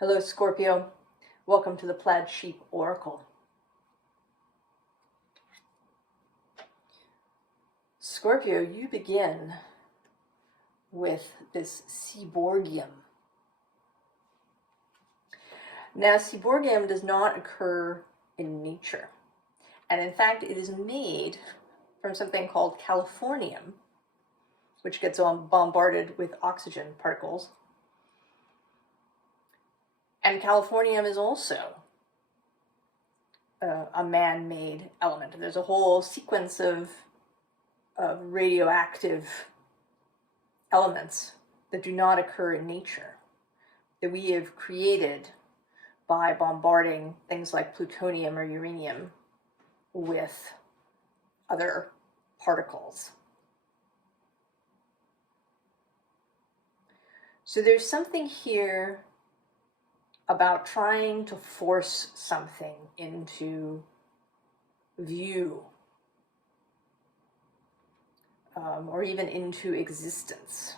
Hello, Scorpio. Welcome to the Plaid Sheep Oracle. Scorpio, you begin with this Seaborgium. Now, Seaborgium does not occur in nature. And in fact, it is made from something called californium, which gets bombarded with oxygen particles. And californium is also a man-made element. There's a whole sequence of radioactive elements that do not occur in nature, that we have created by bombarding things like plutonium or uranium with other particles. So there's something here about trying to force something into view, or even into existence.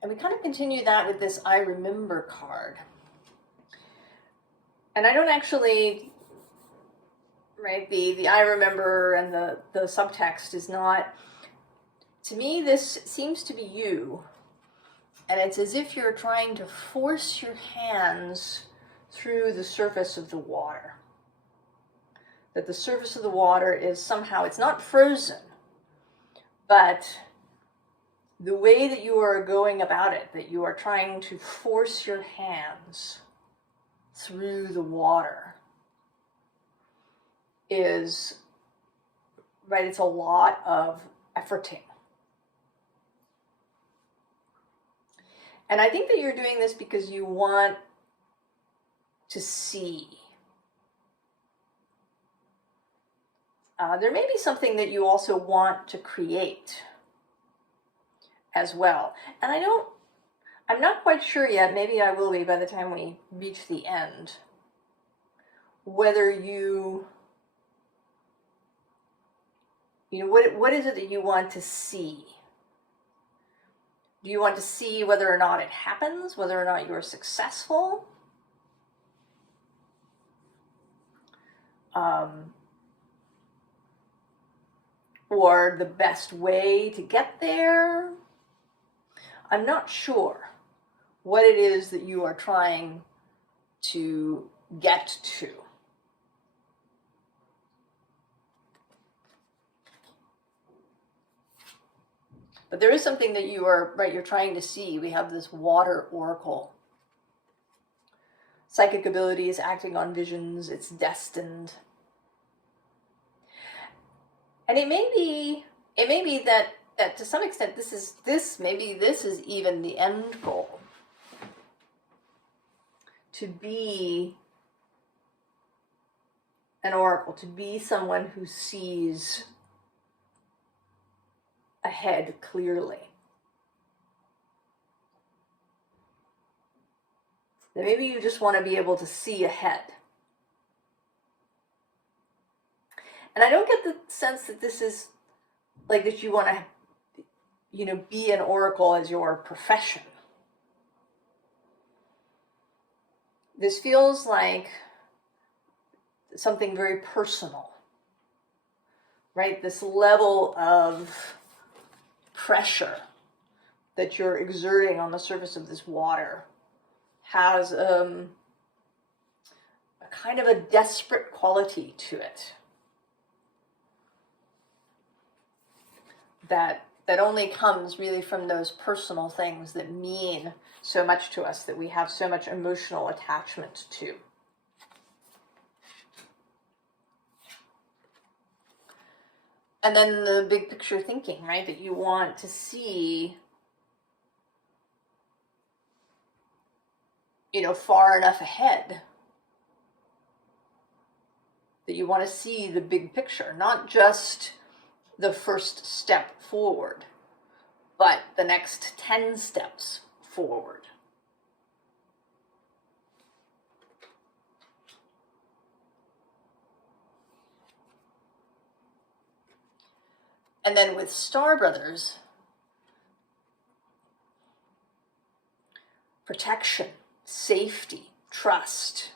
And we kind of continue that with this I Remember card. And I don't actually, right, the I Remember and the subtext is not, to me, this seems to be you. And it's as if you're trying to force your hands through the surface of the water. That the surface of the water is somehow, it's not frozen, but the way that you are going about it, that you are trying to force your hands through the water is, right, it's a lot of efforting. And I think that you're doing this because you want to see. There may be something that you also want to create as well. And I'm not quite sure yet, maybe I will be by the time we reach the end, whether you know, what is it that you want to see? Do you want to see whether or not it happens, whether or not you're successful? Or the best way to get there? I'm not sure what it is that you are trying to get to. But there is something that you are, right, you're trying to see. We have this water oracle. Psychic abilities, acting on visions, it's destined. And it may be that to some extent this is even the end goal. To be an oracle, to be someone who sees ahead clearly. That maybe you just want to be able to see ahead. And I don't get the sense that this is like that you want to, you know, be an oracle as your profession. This feels like something very personal, right? This level of pressure that you're exerting on the surface of this water has a kind of a desperate quality to it that only comes really from those personal things that mean so much to us, that we have so much emotional attachment to. And then the big picture thinking, right? That you want to see, you know, far enough ahead. That you want to see the big picture, not just the first step forward, but the next 10 steps forward. And then with Star Brothers, protection, safety, trust.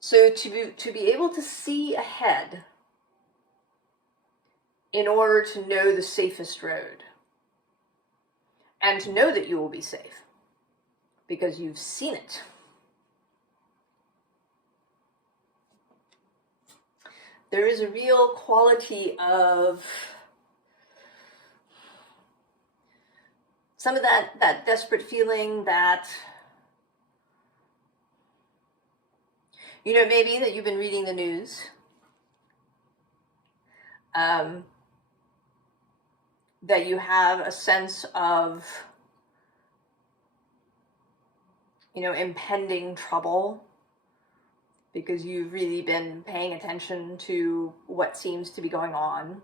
So to be able to see ahead in order to know the safest road, and to know that you will be safe because you've seen it. There is a real quality of some of that desperate feeling that, you know, maybe that you've been reading the news. That you have a sense of, you know, impending trouble because you've really been paying attention to what seems to be going on.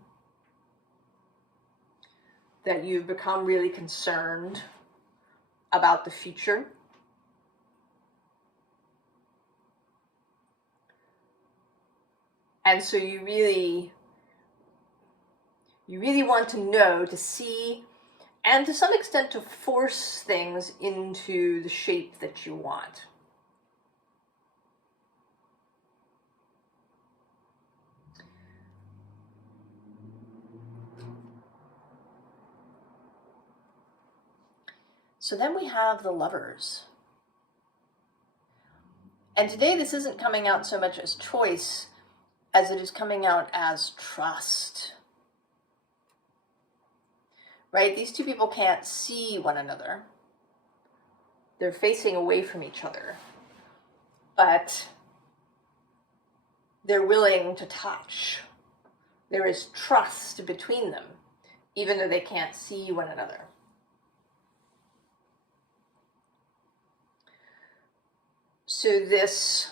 That you've become really concerned about the future. And so you really want to know, to see, and to some extent to force things into the shape that you want. So then we have the Lovers. And today this isn't coming out so much as choice as it is coming out as trust. Right? These two people can't see one another. They're facing away from each other. But they're willing to touch. There is trust between them, even though they can't see one another. So this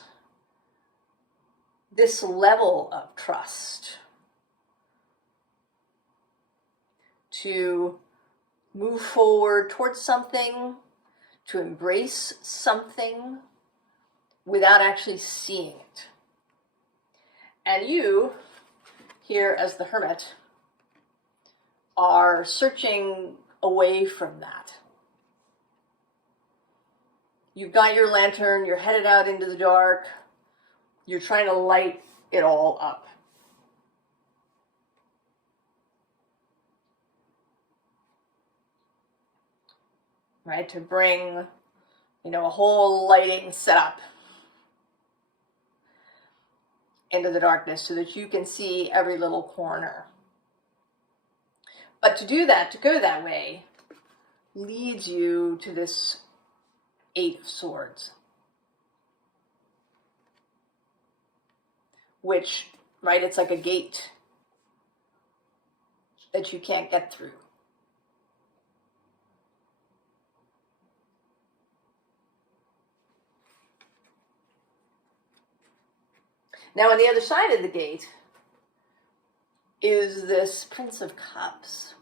level of trust to move forward towards something, to embrace something without actually seeing it. And you, here as the Hermit, are searching away from that. You've got your lantern, you're headed out into the dark, you're trying to light it all up. Right, to bring, you know, a whole lighting setup into the darkness so that you can see every little corner. But to do that, to go that way, leads you to this 8 of Swords. Which, right, it's like a gate that you can't get through. Now, on the other side of the gate is this Prince of Cups,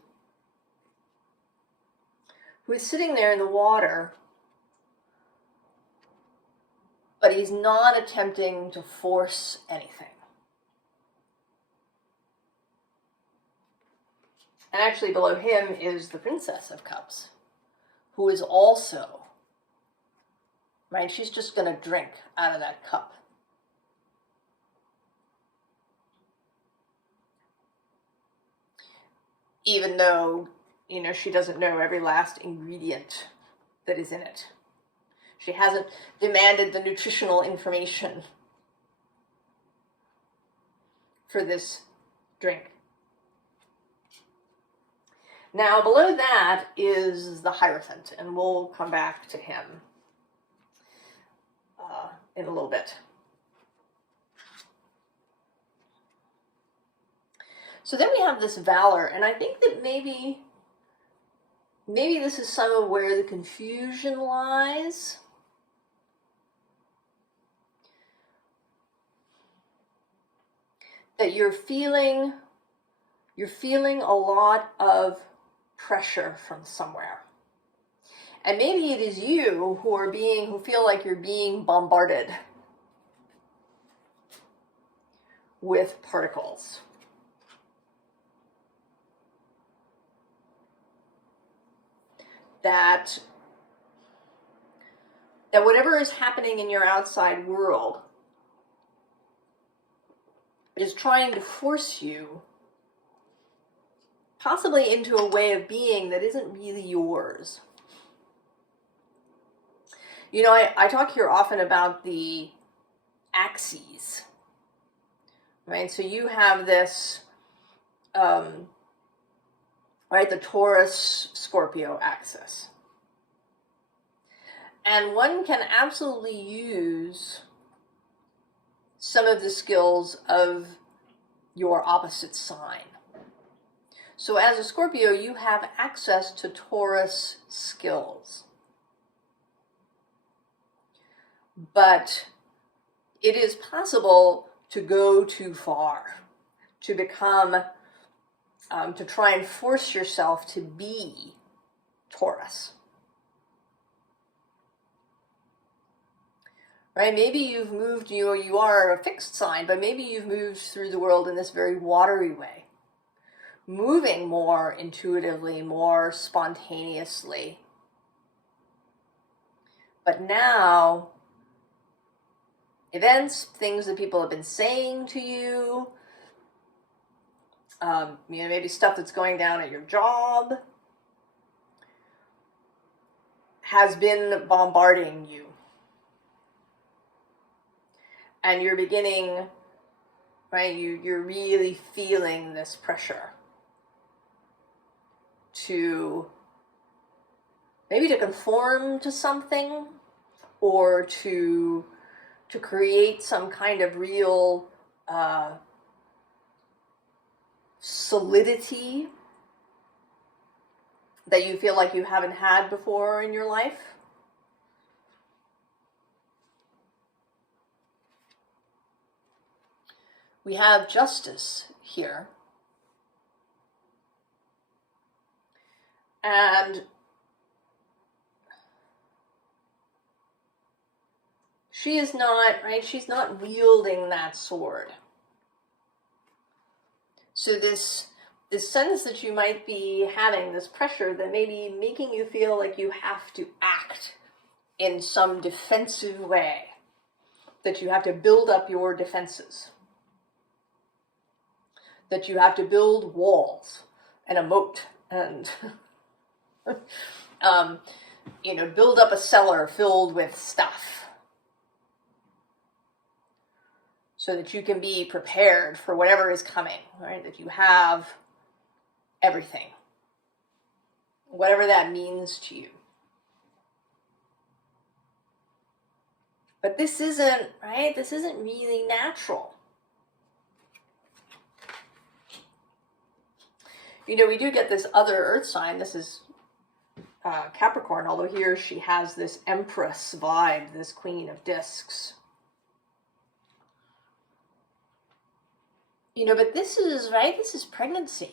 who is sitting there in the water, but he's not attempting to force anything. And actually below him is the Princess of Cups, who is also, right, she's just going to drink out of that cup. Even though, you know, she doesn't know every last ingredient that is in it. She hasn't demanded the nutritional information for this drink. Now, below that is the Hierophant, and we'll come back to him in a little bit. So then we have this Valor, and I think that maybe this is some of where the confusion lies. That you're feeling a lot of pressure from somewhere. And maybe it is you who feel like you're being bombarded with particles. That whatever is happening in your outside world is trying to force you possibly into a way of being that isn't really yours. You know, I talk here often about the axes, right? So you have this, right, the Taurus Scorpio axis. And one can absolutely use some of the skills of your opposite sign. So as a Scorpio, you have access to Taurus skills. But it is possible to go too far, to become, to try and force yourself to be Taurus. Right? Maybe you've moved, you are a fixed sign, but maybe you've moved through the world in this very watery way, moving more intuitively, more spontaneously. But now, events, things that people have been saying to you, maybe stuff that's going down at your job, has been bombarding you. And you're beginning, right, you're really feeling this pressure to maybe to conform to something, or to create some kind of real solidity that you feel like you haven't had before in your life. We have justice here. And she is not, right? She's not wielding that sword. So this sense that you might be having, this pressure that may be making you feel like you have to act in some defensive way, that you have to build up your defenses, that you have to build walls and a moat and build up a cellar filled with stuff so that you can be prepared for whatever is coming, right? That you have everything, whatever that means to you. But this isn't, right? This isn't really natural. We do get this other earth sign. This is Capricorn, although here she has this Empress vibe, this Queen of Discs. But this is, right, this is pregnancy.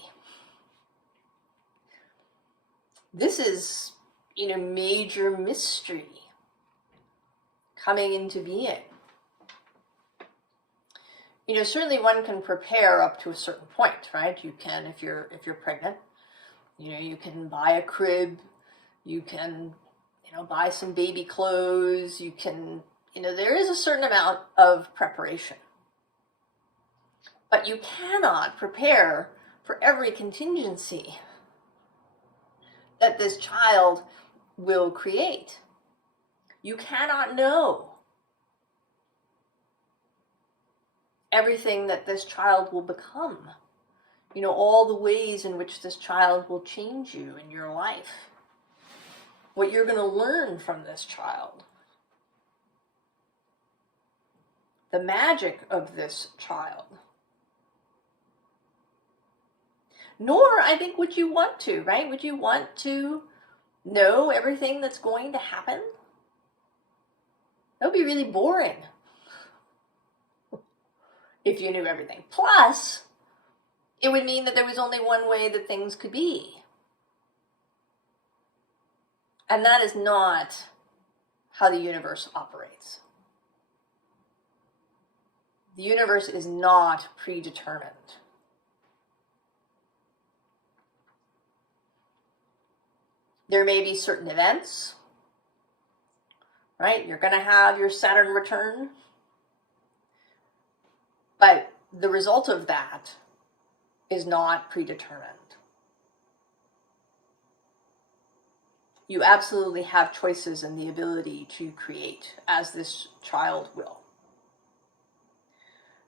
This is, major mystery coming into being. Certainly one can prepare up to a certain point, right? You can, if you're pregnant, you can buy a crib, you can, buy some baby clothes, you can, there is a certain amount of preparation. But you cannot prepare for every contingency that this child will create. You cannot know everything that this child will become. All the ways in which this child will change you in your life. What you're going to learn from this child. The magic of this child. Nor, I think, would you want to, right? Would you want to know everything that's going to happen? That would be really boring if you knew everything. Plus, it would mean that there was only one way that things could be. And that is not how the universe operates. The universe is not predetermined. There may be certain events, right? You're going to have your Saturn return, but the result of that is not predetermined. You absolutely have choices and the ability to create, as this child will.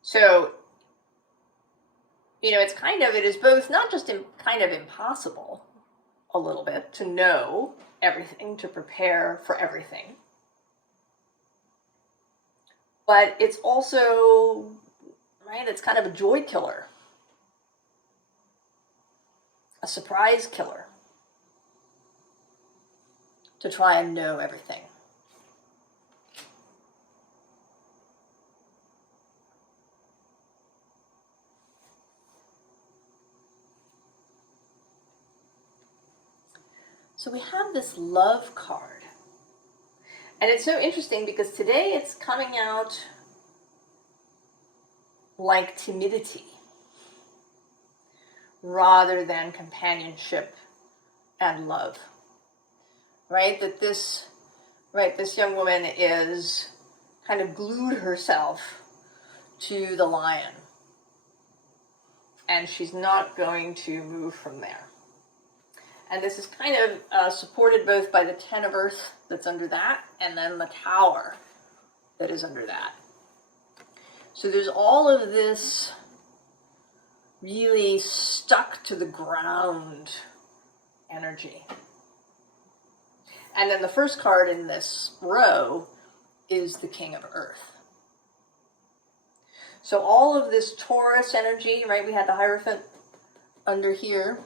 So, it is both not just kind of impossible a little bit to know everything, to prepare for everything, but it's also, right, it's kind of a joy killer, a surprise killer, to try and know everything. So we have this love card. And it's so interesting because today it's coming out like timidity rather than companionship and love. Right? That this young woman is kind of glued herself to the lion. And she's not going to move from there. And this is kind of supported both by the Ten of Earth that's under that, and then the Tower that is under that. So there's all of this really stuck to the ground energy. And then the first card in this row is the King of Earth. So all of this Taurus energy, right? We had the Hierophant under here.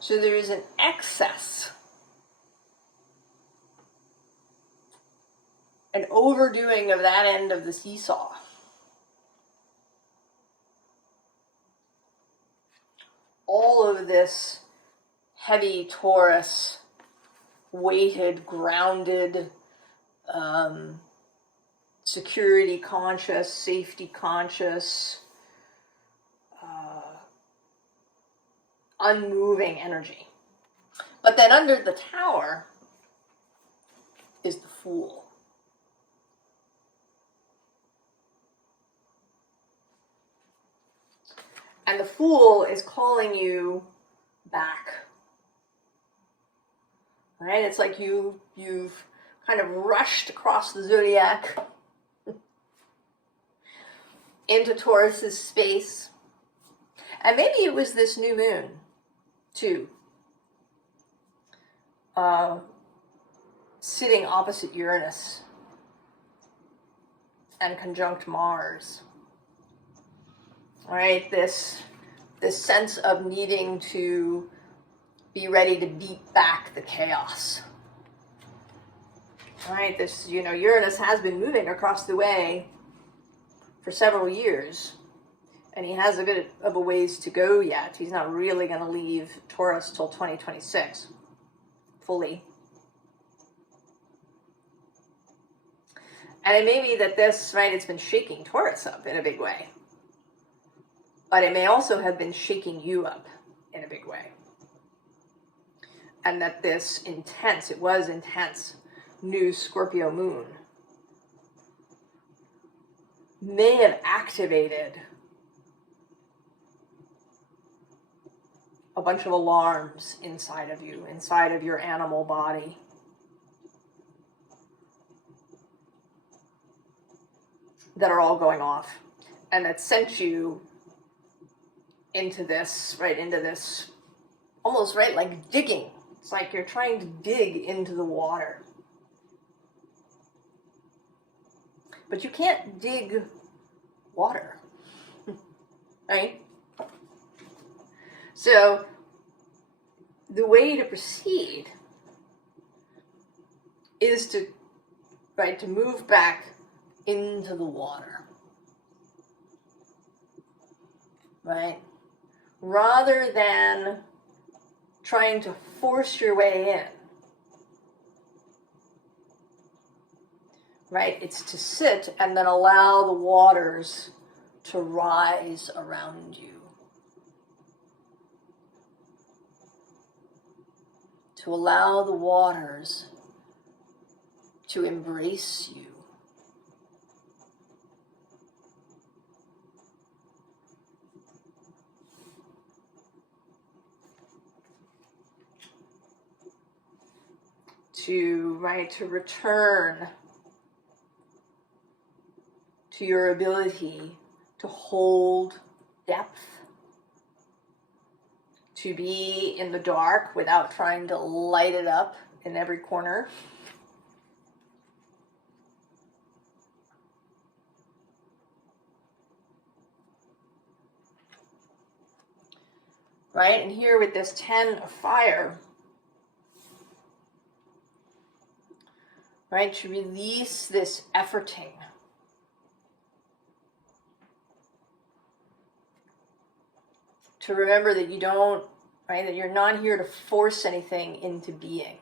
So there is an excess, an overdoing of that end of the seesaw. All of this heavy Taurus, weighted, grounded, security conscious, safety conscious, unmoving energy. But then under the Tower is the Fool. And the Fool is calling you back. Right? It's like you've kind of rushed across the zodiac into Taurus's space. And maybe it was this new moon, too. Sitting opposite Uranus and conjunct Mars. All right, this sense of needing to be ready to beat back the chaos. All right, this, Uranus has been moving across the way for several years, and he has a bit of a ways to go yet. He's not really going to leave Taurus till 2026, fully. And it may be that this, right, it's been shaking Taurus up in a big way. But it may also have been shaking you up in a big way. And that this intense new Scorpio moon may have activated a bunch of alarms inside of you, inside of your animal body. That are all going off, and that sent you into this, almost, right, like digging. It's like you're trying to dig into the water. But you can't dig water, right? So the way to proceed is to move back into the water, right? Rather than trying to force your way in, right? It's to sit and then allow the waters to rise around you. To allow the waters to embrace you. To return to your ability to hold depth, to be in the dark without trying to light it up in every corner. Right? And here with this 10 of fire, right, to release this efforting. To remember that you don't, right, that you're not here to force anything into being.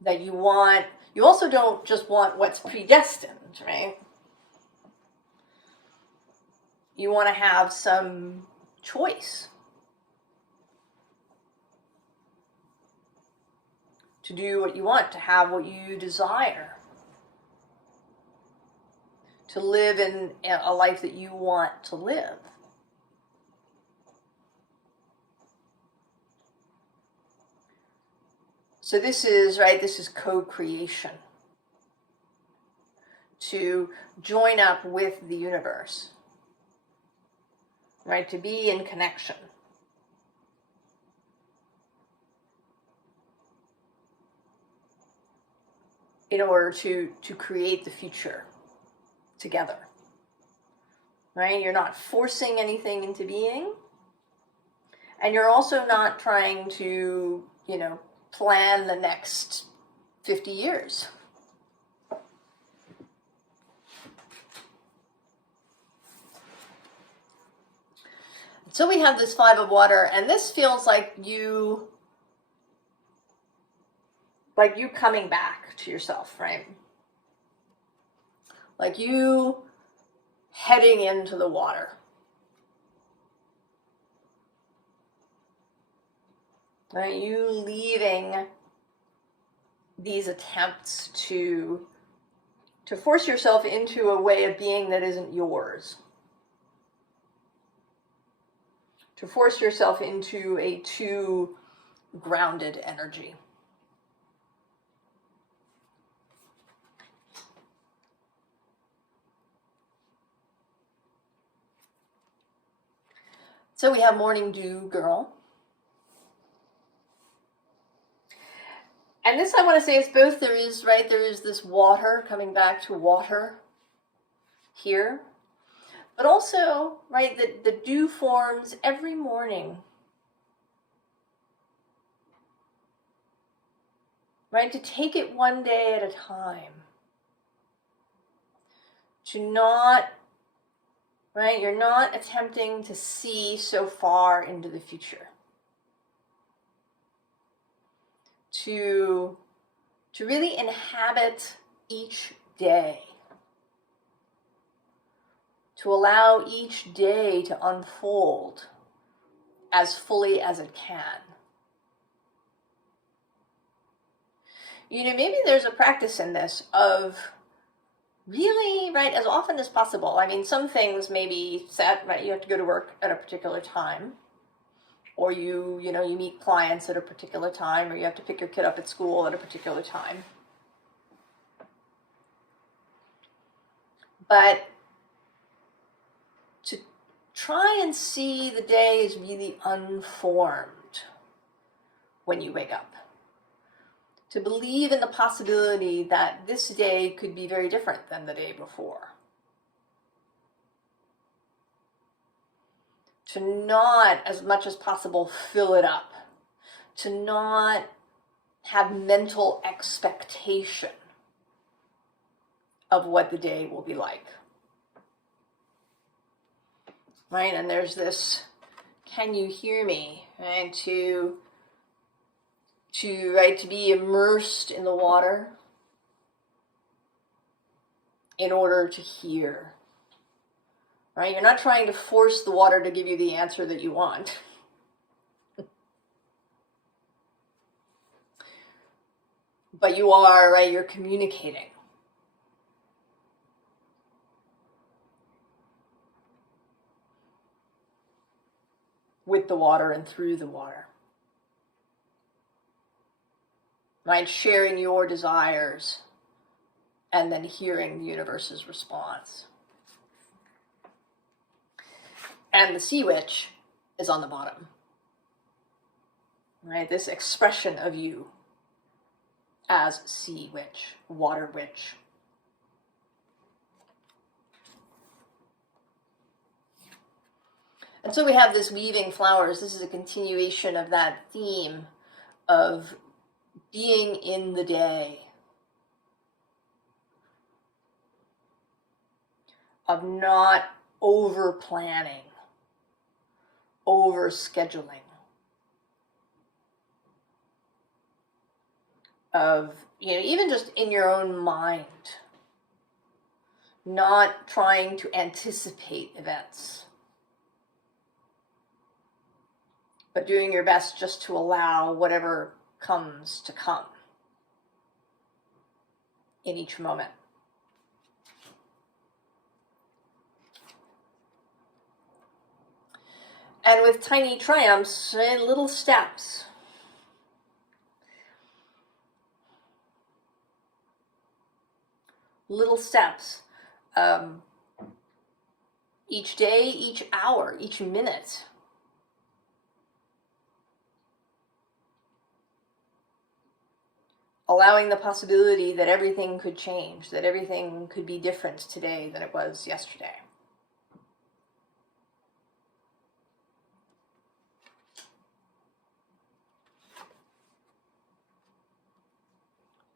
That you also don't just want what's predestined, right? You want to have some choice to do what you want, to have what you desire, to live in a life that you want to live. So this is co-creation. To join up with the universe. Right? To be in connection. In order to create the future together. Right? You're not forcing anything into being. And you're also not trying to, plan the next 50 years. So we have this 5 of water, and this feels like you coming back to yourself, right? Like you heading into the water. Right? You leaving these attempts to force yourself into a way of being that isn't yours. To force yourself into a too grounded energy. So we have Morning Dew Girl. And this, I want to say, it's both. There is this water, coming back to water here. But also, right, the dew forms every morning. Right, to take it one day at a time. To not, right, you're not attempting to see so far into the future. To really inhabit each day. To allow each day to unfold as fully as it can. Maybe there's a practice in this of really, right, as often as possible. I mean, some things may be set, right, you have to go to work at a particular time. Or you meet clients at a particular time, or you have to pick your kid up at school at a particular time. But to try and see the day as really unformed when you wake up. To believe in the possibility that this day could be very different than the day before. To not, as much as possible, fill it up. To not have mental expectation of what the day will be like. Right? And there's this, can you hear me? And to to be immersed in the water in order to hear. Right? You're not trying to force the water to give you the answer that you want. But you are, right? You're communicating. With the water and through the water. Right? Sharing your desires and then hearing the universe's response. And the sea witch is on the bottom. Right? This expression of you as sea witch, water witch. And so we have this weaving flowers. This is a continuation of that theme of being in the day, of not over planning, over scheduling, of, even just in your own mind, not trying to anticipate events, but doing your best just to allow whatever comes to come in each moment. And with tiny triumphs, little steps. Little steps. Each day, each hour, each minute. Allowing the possibility that everything could change, that everything could be different today than it was yesterday.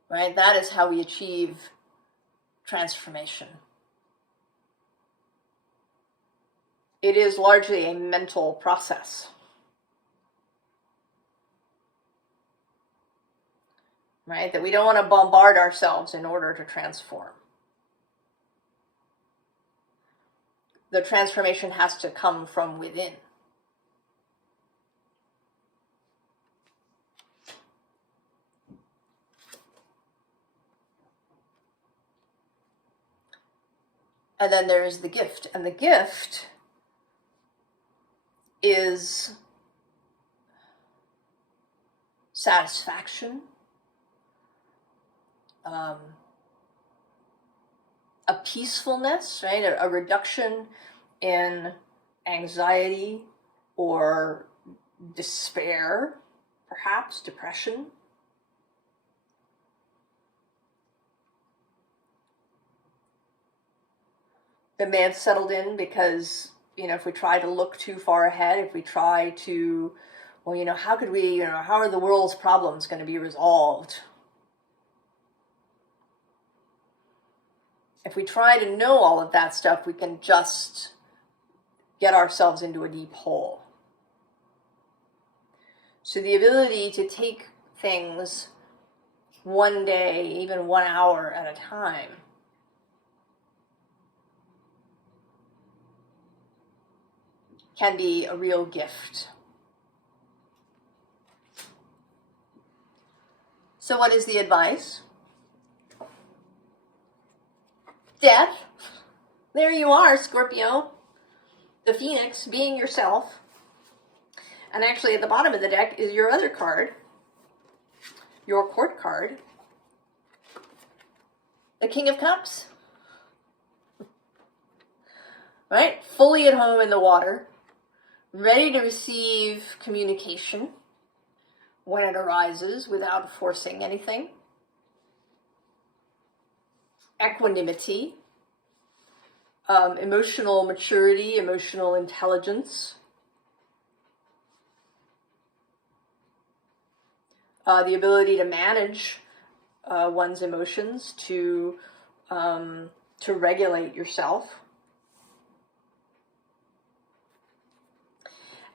Right? That is how we achieve transformation. It is largely a mental process. Right? That we don't want to bombard ourselves in order to transform. The transformation has to come from within. And then there is the gift. And the gift is satisfaction, a peacefulness, right? A reduction in anxiety or despair, perhaps depression. That may have settled in because, if we try to look too far ahead, if we try to, how could we, how are the world's problems going to be resolved? If we try to know all of that stuff, we can just get ourselves into a deep hole. So the ability to take things one day, even 1 hour at a time, can be a real gift. So what is the advice? Death. There you are, Scorpio. The Phoenix, being yourself. And actually at the bottom of the deck is your other card, your court card, the King of Cups. Right? Fully at home in the water, ready to receive communication when it arises without forcing anything. Equanimity, emotional maturity, emotional intelligence, the ability to manage one's emotions, to regulate yourself.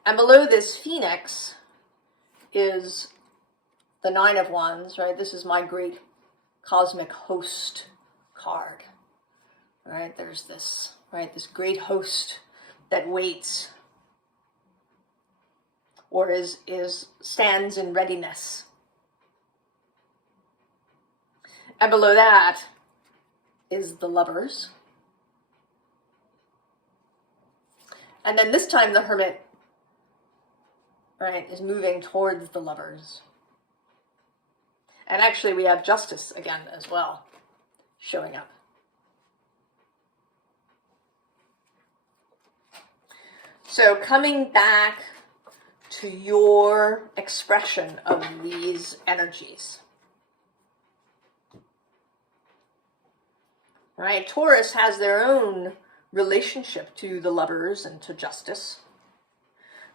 And below this Phoenix is the Nine of Wands, right? This is my great cosmic host card, right? There's this, right? This great host that waits, or stands in readiness. And below that is the Lovers. And then this time the Hermit, right, is moving towards the Lovers. And actually we have Justice again as well, showing up. So coming back to your expression of these energies. Right? Taurus has their own relationship to the Lovers and to Justice.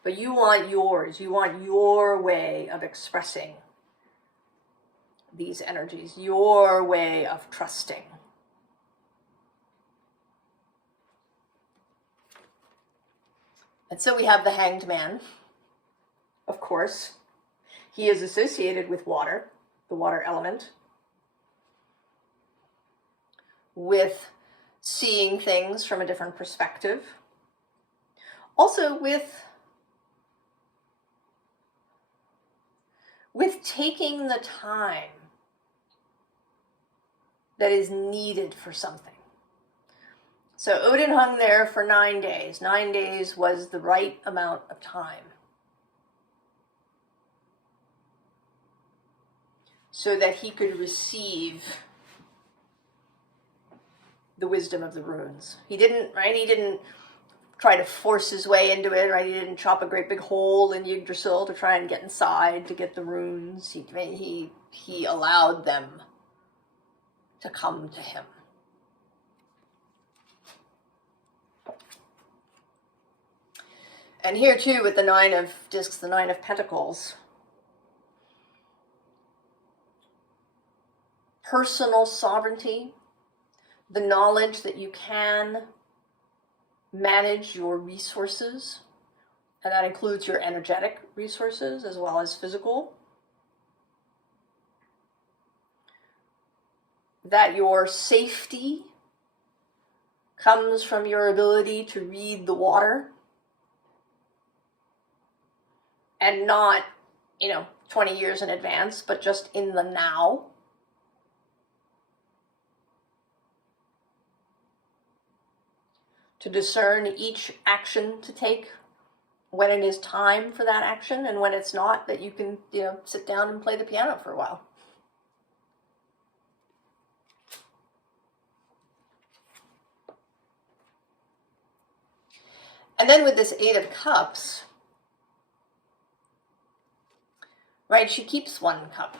But you want yours. You want your way of expressing these energies, your way of trusting. And so we have the Hanged Man, of course. He is associated with water, the water element, with seeing things from a different perspective. Also with taking the time that is needed for something. So Odin hung there for 9 days. 9 days was the right amount of time, so that he could receive the wisdom of the runes. He didn't, right? He didn't try to force his way into it, right? He didn't chop a great big hole in Yggdrasil to try and get inside to get the runes. He allowed them to come to him. And here too, with the Nine of Discs, the Nine of Pentacles, personal sovereignty, the knowledge that you can manage your resources, and that includes your energetic resources as well as physical. That your safety comes from your ability to read the water, and not, 20 years in advance, but just in the now. To discern each action to take, when it is time for that action, and when it's not, that you can, sit down and play the piano for a while. And then with this Eight of Cups, right, she keeps one cup.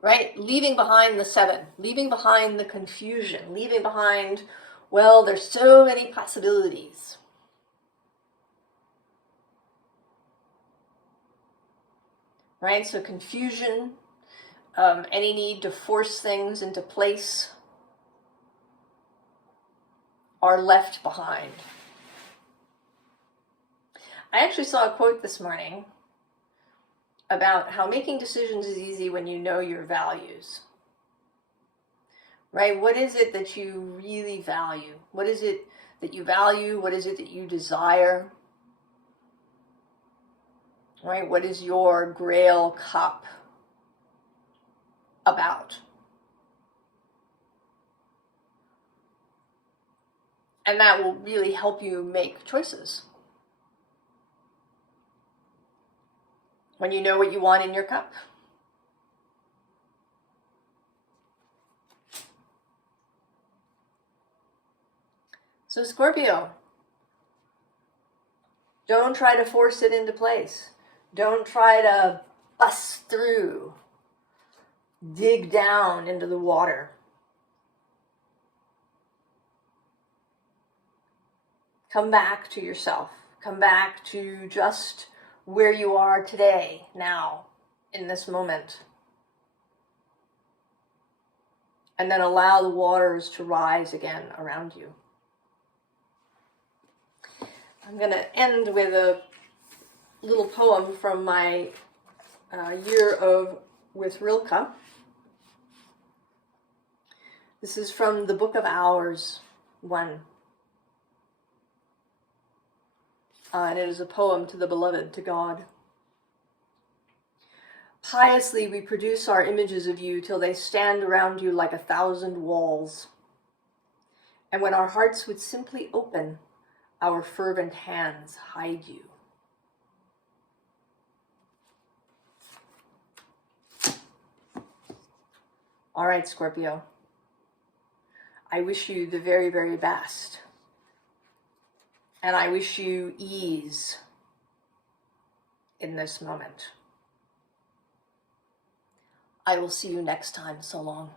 Right? Leaving behind the 7, leaving behind the confusion, leaving behind, well, there's so many possibilities. Right? So confusion, any need to force things into place are left behind. I actually saw a quote this morning about how making decisions is easy when you know your values. Right? What is it that you really value? What is it that you value? What is it that you desire? Right? What is your Grail cup about? And that will really help you make choices. When you know what you want in your cup. So Scorpio, don't try to force it into place. Don't try to bust through, dig down into the water. Come back to yourself. Come back to just where you are today, now, in this moment. And then allow the waters to rise again around you. I'm going to end with little poem from my year of with Rilke. This is from the Book of Hours 1. And it is a poem to the beloved, to God. Piously we produce our images of you till they stand around you like 1,000 walls. And when our hearts would simply open, our fervent hands hide you. All right, Scorpio. I wish you the very, very best. And I wish you ease in this moment. I will see you next time. So long.